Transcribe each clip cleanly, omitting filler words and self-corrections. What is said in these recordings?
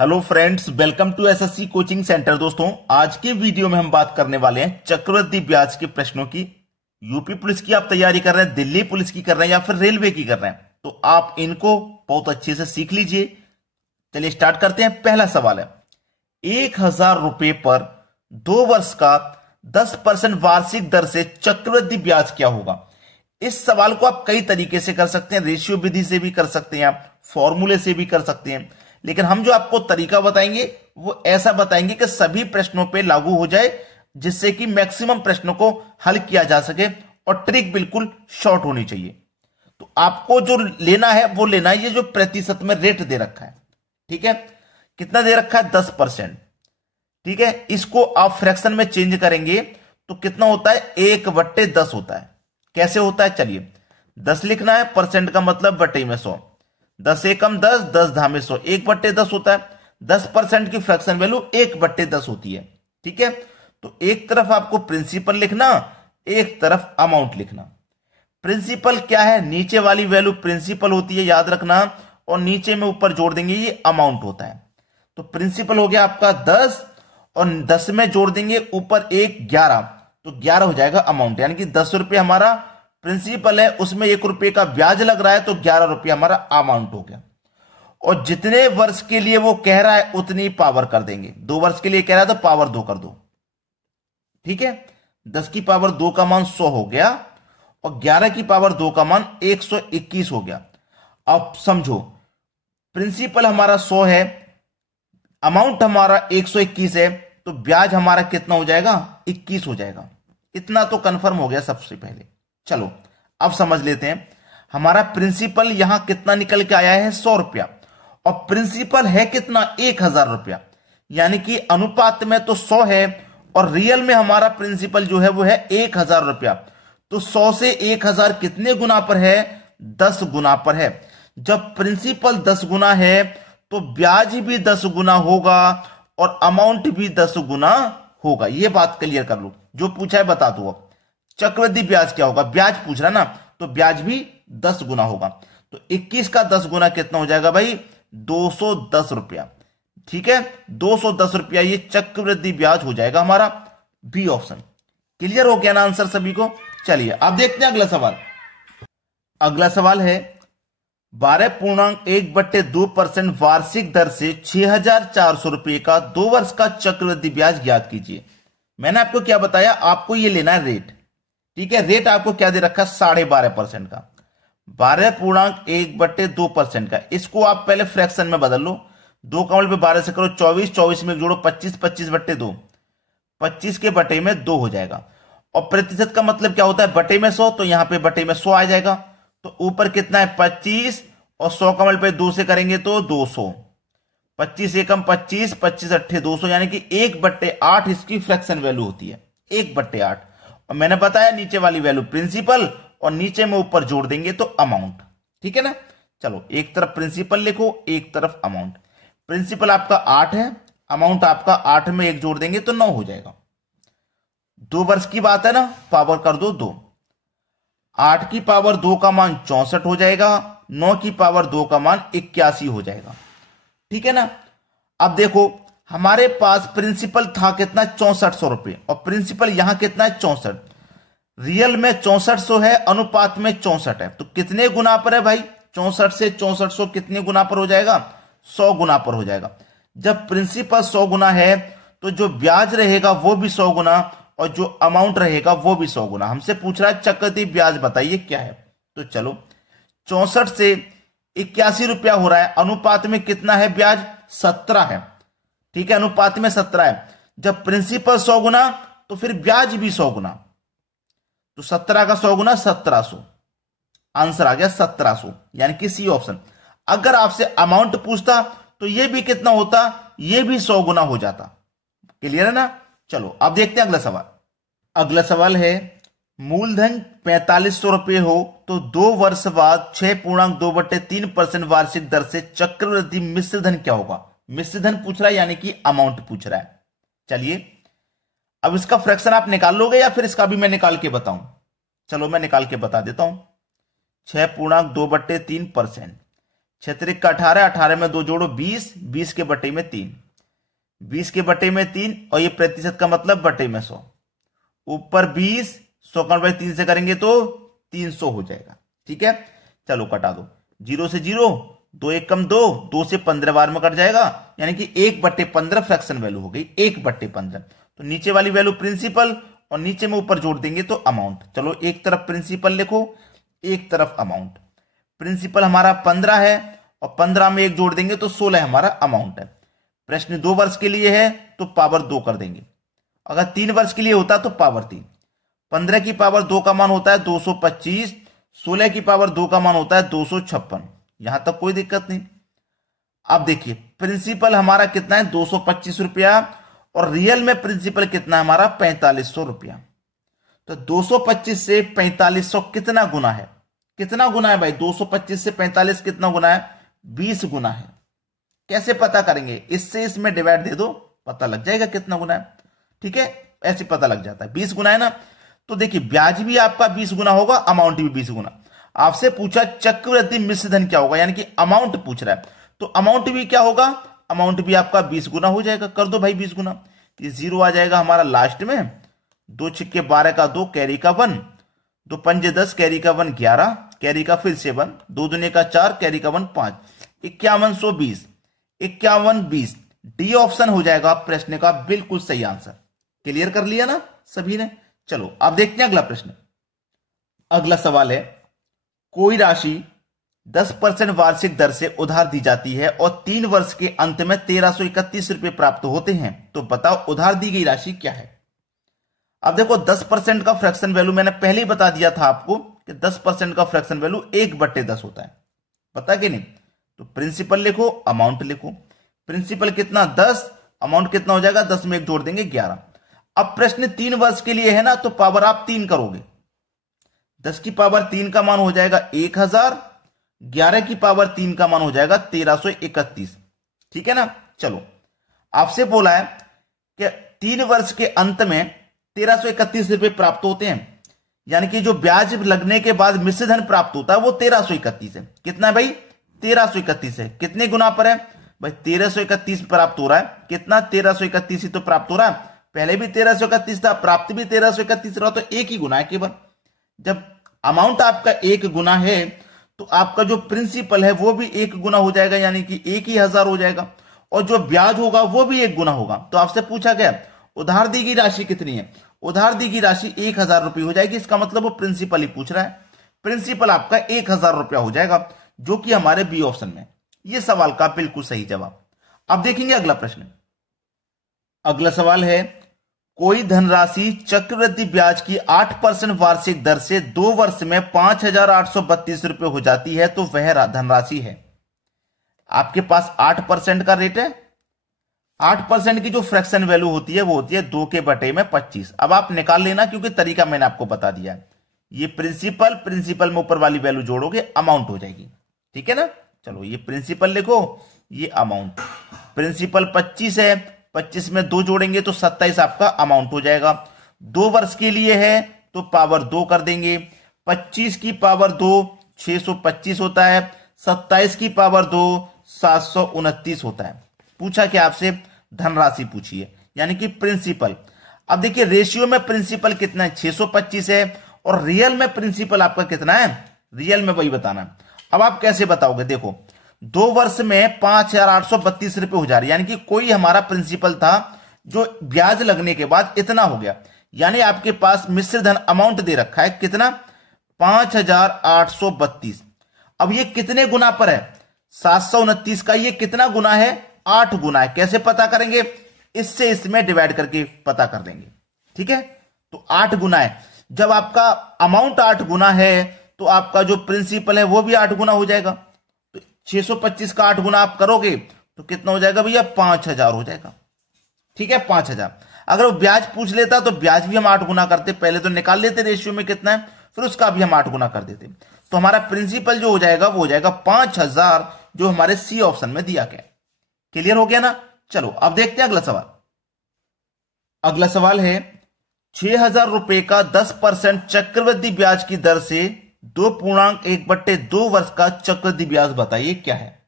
Hello friends, welcome to SSC coaching centre. दोस्तों, आज के वीडियो में हम बात करने वाले हैं चक्रवृद्धि ब्याज के प्रश्नों की। यूपी पुलिस की आप तैयारी कर रहे हैं, दिल्ली पुलिस की कर रहे हैं या फिर रेलवे की कर रहे हैं, तो आप इनको बहुत अच्छे से सीख लीजिए। चलिए स्टार्ट करते हैं। पहला सवाल है, 1,000 रुपए पर 2 वर्ष का 10% वार्षिक दर से चक्रवृद्धि ब्याज क्या होगा। इस सवाल को आप कई तरीके से कर सकते हैं, रेशियो विधि से भी कर सकते हैं, आप फॉर्मूले से भी कर सकते हैं, लेकिन हम जो आपको तरीका बताएंगे वो ऐसा बताएंगे कि सभी प्रश्नों पे लागू हो जाए, जिससे कि मैक्सिमम प्रश्नों को हल किया जा सके और ट्रिक बिल्कुल शॉर्ट होनी चाहिए। तो आपको जो लेना है वो लेना है ये जो प्रतिशत में रेट दे रखा है, ठीक है। कितना दे रखा है? 10%, ठीक है। इसको आप फ्रैक्शन में चेंज करेंगे तो कितना होता है? 1/10 होता है। कैसे होता है? चलिए 10 लिखना है, परसेंट का मतलब बटे में 100, 10 एकम 10, 10 धामे 100, 1/10 होता है। 10% की फ्रैक्शन वैल्यू 1/10 होती है, ठीक है। तो एक तरफ आपको प्रिंसिपल लिखना, एक तरफ अमाउंट लिखना। प्रिंसिपल क्या है? नीचे वाली वैल्यू प्रिंसिपल होती है, याद रखना, और नीचे में ऊपर जोड़ देंगे ये अमाउंट होता है। तो प्रिंसिपल हो गया आपका 10 और 10 में जोड़ देंगे ऊपर 1, 11, तो 11 हो जाएगा अमाउंट। यानी कि 10 रुपये हमारा प्रिंसिपल है, उसमें 1 रुपये का ब्याज लग रहा है, तो 11 रुपये हमारा अमाउंट हो गया। और जितने वर्ष के लिए वो कह रहा है उतनी पावर कर देंगे। 2 वर्ष के लिए कह रहा है तो पावर 2 कर दो, ठीक है। 10 की पावर 2 का मान 100 हो गया और 11 की पावर 2 का मान 121 हो गया। अब समझो, प्रिंसिपल हमारा 100 है, अमाउंट हमारा 121 है, तो ब्याज हमारा कितना हो जाएगा? 21 हो जाएगा। इतना तो कंफर्म हो गया सबसे पहले। चलो अब समझ लेते हैं, हमारा प्रिंसिपल यहां कितना निकल के आया है? 100 रुपया, और प्रिंसिपल है कितना? 1,000 रुपया। यानी कि अनुपात में तो 100 है और रियल में हमारा प्रिंसिपल जो है वो है 1,000 रुपया। तो 100 से 1,000 कितने गुना पर है? 10 गुना पर है। जब प्रिंसिपल 10 गुना है तो ब्याज भी 10 गुना होगा और अमाउंट भी 10 गुना होगा। यह बात क्लियर कर लो, जो पूछा है बता दो। अब चक्रवृद्धि ब्याज क्या होगा? ब्याज पूछ रहा ना, तो ब्याज भी 10 गुना होगा। तो 21 का 10 गुना कितना हो जाएगा भाई? 210 रुपया, ठीक है। 210 रुपया ये चक्रवृद्धि ब्याज हो जाएगा हमारा। बी ऑप्शन क्लियर हो गया ना आंसर सभी को। चलिए अब देखते हैं अगला सवाल। अगला सवाल है, 12.1/2% वार्षिक दर से 6,400 रुपये का 2 वर्ष का चक्रवृद्धि ब्याज ज्ञात कीजिए। मैंने आपको क्या बताया? आपको ये लेना है रेट, ठीक है। रेट आपको क्या दे रखा है? 12.5% का। 12.1/2% का, इसको आप पहले फ्रैक्शन में बदल लो। 2 का मल्टीप्लाई 12 से करो 24, 24 में जोड़ो 25, 25/2, 25 के बटे में 2 हो जाएगा। और प्रतिशत का मतलब क्या होता है? बटे में 100, तो यहां पे बटे में 100 आ जाएगा। तो ऊपर कितना है? 25, और 100 का मल्टीप्लाई 2 से करेंगे तो 200, 25 एकम 25, 25 अट्ठे 200, यानी कि 1/8 इसकी फ्रैक्शन वैल्यू होती है, 1/8। और मैंने बताया नीचे वाली वैल्यू प्रिंसिपल और नीचे में ऊपर जोड़ देंगे तो अमाउंट, ठीक है ना। चलो एक तरफ प्रिंसिपल लिखो, एक तरफ अमाउंट। प्रिंसिपल आपका 8 है, अमाउंट आपका 8 में 1 जोड़ देंगे तो 9 हो जाएगा। 2 वर्ष की बात है ना, पावर कर दो 2। 8 की पावर 2 का मान 64 हो जाएगा, 9 की पावर 2 का मान 81 हो जाएगा, ठीक है ना। अब देखो हमारे पास प्रिंसिपल था कितना? 6400 रुपये, और प्रिंसिपल यहां कितना है? 64। रियल में 6400 है, अनुपात में 64 है, तो कितने गुना पर है भाई? 64 से 6400 कितने गुना पर हो जाएगा? 100 गुना पर हो जाएगा। जब प्रिंसिपल 100 गुना है तो जो ब्याज रहेगा वो भी 100 गुना, और जो अमाउंट रहेगा वो भी 100 गुना। हमसे पूछ रहा है चक्रवृद्धि ब्याज बताइए क्या है। तो चलो 64 से 81 रुपया हो रहा है, अनुपात में कितना है ब्याज? 17 है, ठीक है। अनुपात में 17 है। जब प्रिंसिपल 100 गुना तो फिर ब्याज भी 100 गुना, तो 17 का 100 गुना 1700, आंसर आ गया 1700, यानी कि सी ऑप्शन। अगर आपसे अमाउंट पूछता तो यह भी कितना होता? यह भी 100 गुना हो जाता। क्लियर है ना। चलो अब देखते हैं अगला सवाल। अगला सवाल है, मूलधन 4500 रुपये हो तो 2 वर्ष बाद 6.2/3% वार्षिक दर से चक्रवृद्धि मिश्रधन क्या होगा। मिश्रधन पूछ रहा है, यानी कि अमाउंट पूछ रहा है। चलिए अब इसका फ्रैक्शन आप निकाल लोगे या फिर इसका भी मैं निकाल के बताऊं? चलो मैं निकाल के बता देता हूं। 6.2/3%, 6 त्रिक का 18, 18 में 2 जोड़ो 20, 20 के बटे में 3, 20 के बटे में 3, और ये प्रतिशत का मतलब बटे में 100, ऊपर 20, 100 का 3 से करेंगे तो 300 हो जाएगा। ठीक है, चलो कटा दो, 0 से 0, 2 1 कम 2, 2 से 15 बार में कट जाएगा, यानी कि 1/15 फ्रैक्शन वैल्यू हो गई, 1/15। तो नीचे वाली वैल्यू प्रिंसिपल और नीचे में ऊपर जोड़ देंगे तो अमाउंट। चलो एक तरफ प्रिंसिपल लिखो, एक तरफ अमाउंट। प्रिंसिपल हमारा 15 है और 15 में 1 जोड़ देंगे तो 16 हमारा अमाउंट है। प्रश्न 2 वर्ष के लिए है तो पावर 2 कर देंगे, अगर 3 वर्ष के लिए होता तो पावर 3। 15 की पावर 2 का मान होता है 225, 16 की पावर 2 का मान होता है 256। यहां तक कोई दिक्कत नहीं। अब देखिए प्रिंसिपल हमारा कितना है 225 रुपया, और रियल में प्रिंसिपल कितना है हमारा 4500 रुपया। तो 225 से 4500 कितना गुना है, कितना गुना है भाई, 225 से 45 कितना गुना है, 20 गुना है। कैसे पता करेंगे, इससे इसमें डिवाइड दे दो, पता लग जाएगा कितना गुना है। ठीक है, ऐसे पता लग जाता है, 20 गुना है ना। तो देखिए ब्याज भी आपका 20 गुना होगा, अमाउंट भी 20 गुना। आपसे पूछा चक्रवृद्धि मिश्र धन क्या होगा, यानी कि अमाउंट पूछ रहा है, तो अमाउंट भी क्या होगा, अमाउंट भी आपका 20 गुना हो जाएगा। कर दो भाई 20 गुना, ये 0 आ जाएगा हमारा लास्ट में। 2 छिक्के 12 का 2, कैरी का 1, 2 पंजे 10, कैरी का 1 11, कैरी का फिर से 1, 2 दूने का 4, कैरी का 1 5, 5120, 5120। डी ऑप्शन हो जाएगा प्रश्न का बिल्कुल सही आंसर। क्लियर कर लिया ना सभी ने। चलो अब देखते हैं अगला प्रश्न। अगला सवाल है, कोई राशि 10% वार्षिक दर से उधार दी जाती है और 3 वर्ष के अंत में 1331 रुपए प्राप्त होते हैं, तो बताओ उधार दी गई राशि क्या है। अब देखो 10% का फ्रैक्शन वैल्यू मैंने पहले ही बता दिया था आपको कि 10% का फ्रैक्शन वैल्यू 1/10 होता है, पता कि नहीं। तो प्रिंसिपल लिखो, अमाउंट लिखो। प्रिंसिपल कितना 10, अमाउंट कितना हो जाएगा, 10 में 1 जोड़ देंगे 11। अब प्रश्न 3 वर्ष के लिए है ना, तो पावर आप 3 करोगे। 10 की पावर 3 का मान हो जाएगा 1000, 11 की पावर 3 का मान हो जाएगा 1331। ठीक है ना। चलो आपसे बोला है कि 3 वर्ष के अंत में 1331 रुपए प्राप्त होते हैं, यानी कि जो ब्याज लगने के बाद मिश्र धन प्राप्त होता है वो 1331 है। कितना है भाई, 1331 है। कितने गुना पर है भाई, 1331 प्राप्त हो रहा है। कितना, 1331 ही तो प्राप्त हो रहा है। पहले भी 1331 था, प्राप्त भी 1331 रहा, तो एक ही गुना है केवल। जब अमाउंट आपका 1 गुना है तो आपका जो प्रिंसिपल है वो भी 1 गुना हो जाएगा, यानी कि 1000 हो जाएगा, और जो ब्याज होगा वो भी 1 गुना होगा। तो आपसे पूछा गया उधार दी गई राशि कितनी है, उधार दी गई राशि 1000 रुपये हो जाएगी। इसका मतलब वो प्रिंसिपल ही पूछ रहा है। प्रिंसिपल आपका 1000 रुपया हो जाएगा, जो कि हमारे बी ऑप्शन में। ये सवाल का बिल्कुल सही जवाब। अब देखेंगे अगला प्रश्न। अगला सवाल है, कोई धनराशि चक्रवृद्धि ब्याज की 8% वार्षिक दर से 2 वर्ष में 5832 रुपए हो जाती है, तो वह धनराशि है। आपके पास 8% का रेट है। 8% की जो फ्रैक्शन वैल्यू होती है वो होती है 2 के बटे में 25। अब आप निकाल लेना, क्योंकि तरीका मैंने आपको बता दिया है। ये प्रिंसिपल में ऊपर वाली वैल्यू जोड़ोगे, अमाउंट हो जाएगी। ठीक है ना। चलो ये प्रिंसिपल लिखो, ये अमाउंट। प्रिंसिपल 25 है, 25 में 2 जोड़ेंगे तो 27 आपका अमाउंट हो जाएगा। 2 वर्ष के लिए है तो पावर 2 कर देंगे। 25 की पावर 2 625 होता है, 27 की पावर 2 729 होता है। पूछा क्या आपसे, धनराशि पूछी है, यानी कि प्रिंसिपल। अब देखिए रेशियो में प्रिंसिपल कितना है, 625 है, और रियल में प्रिंसिपल आपका कितना है, रियल में वही बताना है। अब आप कैसे बताओगे, देखो 2 वर्ष में 5832 रुपए हो जा रही है, यानी कि कोई हमारा प्रिंसिपल था जो ब्याज लगने के बाद इतना हो गया, यानी आपके पास मिश्र धन अमाउंट दे रखा है कितना, 5832। अब ये कितने गुना पर है, 729 का ये कितना गुना है, 8 गुना है। कैसे पता करेंगे, इससे इसमें डिवाइड करके पता कर देंगे। ठीक है, तो 8 गुना है। जब आपका अमाउंट 8 गुना है तो आपका जो प्रिंसिपल है वो भी 8 गुना हो जाएगा। तो 625 का 8 गुना आप करोगे तो कितना हो जाएगा भैया, 5000 हो जाएगा। ठीक है, 5000। अगर वो ब्याज पूछ लेता तो ब्याज भी हम 8 गुना करते, पहले तो निकाल लेते रेशियो में कितना है, फिर उसका भी हम 8 गुना कर देते। तो हमारा प्रिंसिपल जो हो जाएगा वो हो जाएगा 5000, जो हमारे सी ऑप्शन में दिया गया। क्लियर हो गया ना। चलो अब देखते हैं अगला सवाल। अगला सवाल है, 6000 रुपए का 10% चक्रवृद्धि ब्याज की दर से 2.1/2 वर्ष का चक्रवृद्धि ब्याज बताइए क्या है।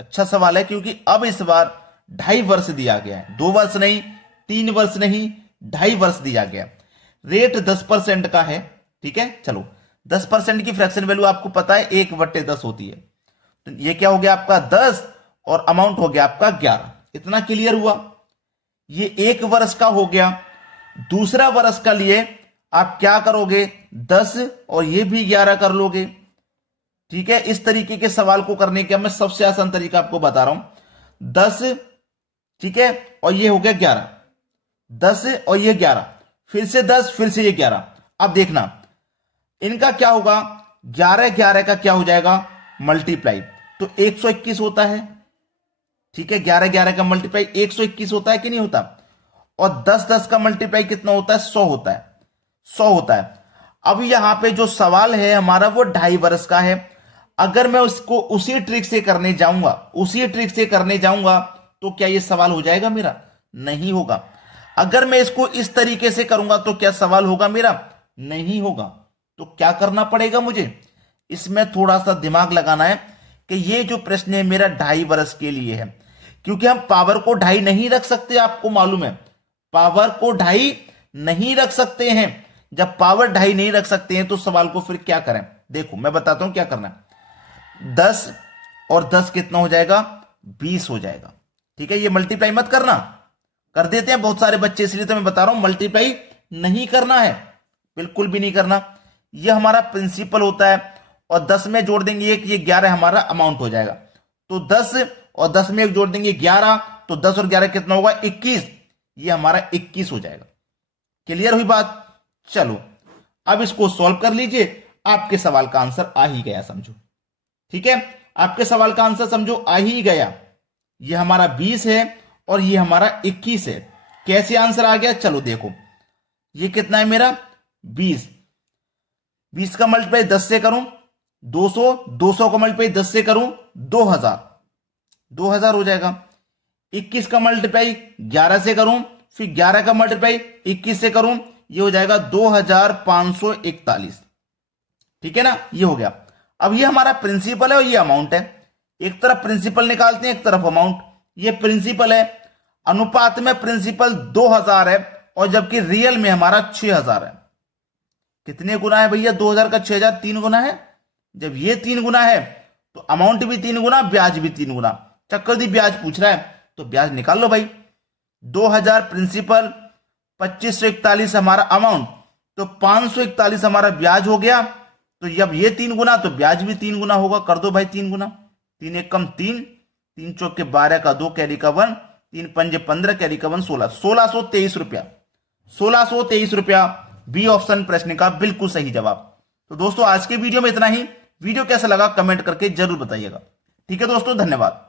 अच्छा सवाल है, क्योंकि अब इस बार 2.5 वर्ष दिया गया है, 2 वर्ष नहीं, 3 वर्ष नहीं, 2.5 वर्ष दिया गया है। रेट 10% का है, ठीक है। चलो 10% की फ्रैक्शन वैल्यू आपको पता है 1/10 होती है, तो ये क्या हो गया आपका 10 और अमाउंट हो गया आपका 11। इतना क्लियर हुआ। ये 1 वर्ष का हो गया। दूसरा वर्ष का लिए आप क्या करोगे, 10 और ये भी 11 कर लोगे, ठीक है। इस तरीके के सवाल को करने का मैं सबसे आसान तरीका आपको बता रहा हूं। 10, ठीक है, और ये हो गया 11, 10 और ये 11, फिर से 10, फिर से ये 11। अब देखना इनका क्या होगा, 11 11 का क्या हो जाएगा मल्टीप्लाई, तो 121 होता है, ठीक है। 11 11 का मल्टीप्लाई 121 होता है कि नहीं होता। और 10 10 का मल्टीप्लाई कितना होता है, 100 होता है, 100 होता है। अब यहां पे जो सवाल है हमारा वो 2.5 वर्ष का है। अगर मैं उसको उसी ट्रिक से करने जाऊंगा तो क्या ये सवाल हो जाएगा मेरा, नहीं होगा। अगर मैं इसको इस तरीके से करूंगा तो क्या सवाल होगा मेरा, नहीं होगा। तो क्या करना पड़ेगा मुझे, इसमें थोड़ा सा दिमाग लगाना है कि ये जो प्रश्न है मेरा 2.5 वर्ष के लिए है, क्योंकि हम पावर को 2.5 नहीं रख सकते, आपको मालूम है पावर को 2.5 नहीं रख सकते हैं। जब पावर 2.5 नहीं रख सकते हैं तो सवाल को फिर क्या करें, देखो मैं बताता हूं क्या करना है। 10 और 10 कितना हो जाएगा, 20 हो जाएगा, ठीक है। ये मल्टीप्लाई मत करना, कर देते हैं बहुत सारे बच्चे, इसलिए तो मैं बता रहा हूं मल्टीप्लाई नहीं करना है, बिल्कुल भी नहीं करना। ये हमारा प्रिंसिपल होता है, और 10 में जोड़ देंगे एक, ये 11 हमारा अमाउंट हो जाएगा। तो 10 और 10 में एक जोड़ देंगे 11, तो 10 और 11 कितना होगा 21, ये हमारा 21 हो जाएगा। क्लियर हुई बात। चलो अब इसको सॉल्व कर लीजिए, आपके सवाल का आंसर आ ही गया समझो, ठीक है। आपके सवाल का आंसर समझो आ ही गया। ये हमारा 20 है और ये हमारा 21 है। कैसे आंसर आ गया, चलो देखो ये कितना है मेरा 20, 20 का मल्टीप्लाई 10 से करूं 200, 200 का मल्टीप्लाई 10 से करूं 2000, 2000 हो जाएगा। 21 का मल्टीप्लाई 11 से करूं, फिर 11 का मल्टीप्लाई 21 से करूं, ये हो जाएगा 2541, ठीक है ना, ये हो गया। अब ये हमारा प्रिंसिपल है और ये अमाउंट है। एक तरफ प्रिंसिपल निकालते हैं, एक तरफ अमाउंट। ये प्रिंसिपल है, अनुपात में प्रिंसिपल 2000 है और जबकि रियल में हमारा 6000 है। कितने गुना है भैया 2000 का 6000, 3 गुना है। जब ये 3 गुना है तो अमाउंट भी 3 गुना, ब्याज भी 3 गुना। चक्रवृद्धि ब्याज पूछ रहा है तो ब्याज निकाल लो भाई। 2000 प्रिंसिपल, 2541 हमारा अमाउंट, तो 541 हमारा ब्याज हो गया। तो जब ये 3 गुना तो ब्याज भी 3 गुना होगा। कर दो भाई 3 गुना, 3 एक कम 3, 3 चौके 12 का 2 कैरी का 1, 3 पंजे 15 कैरी का 1 16, 1623 रुपया, 1623 रुपया बी ऑप्शन प्रश्न का बिल्कुल सही जवाब। तो दोस्तों आज के वीडियो में इतना ही। वीडियो कैसा लगा कमेंट करके जरूर बताइएगा, ठीक है दोस्तों, धन्यवाद।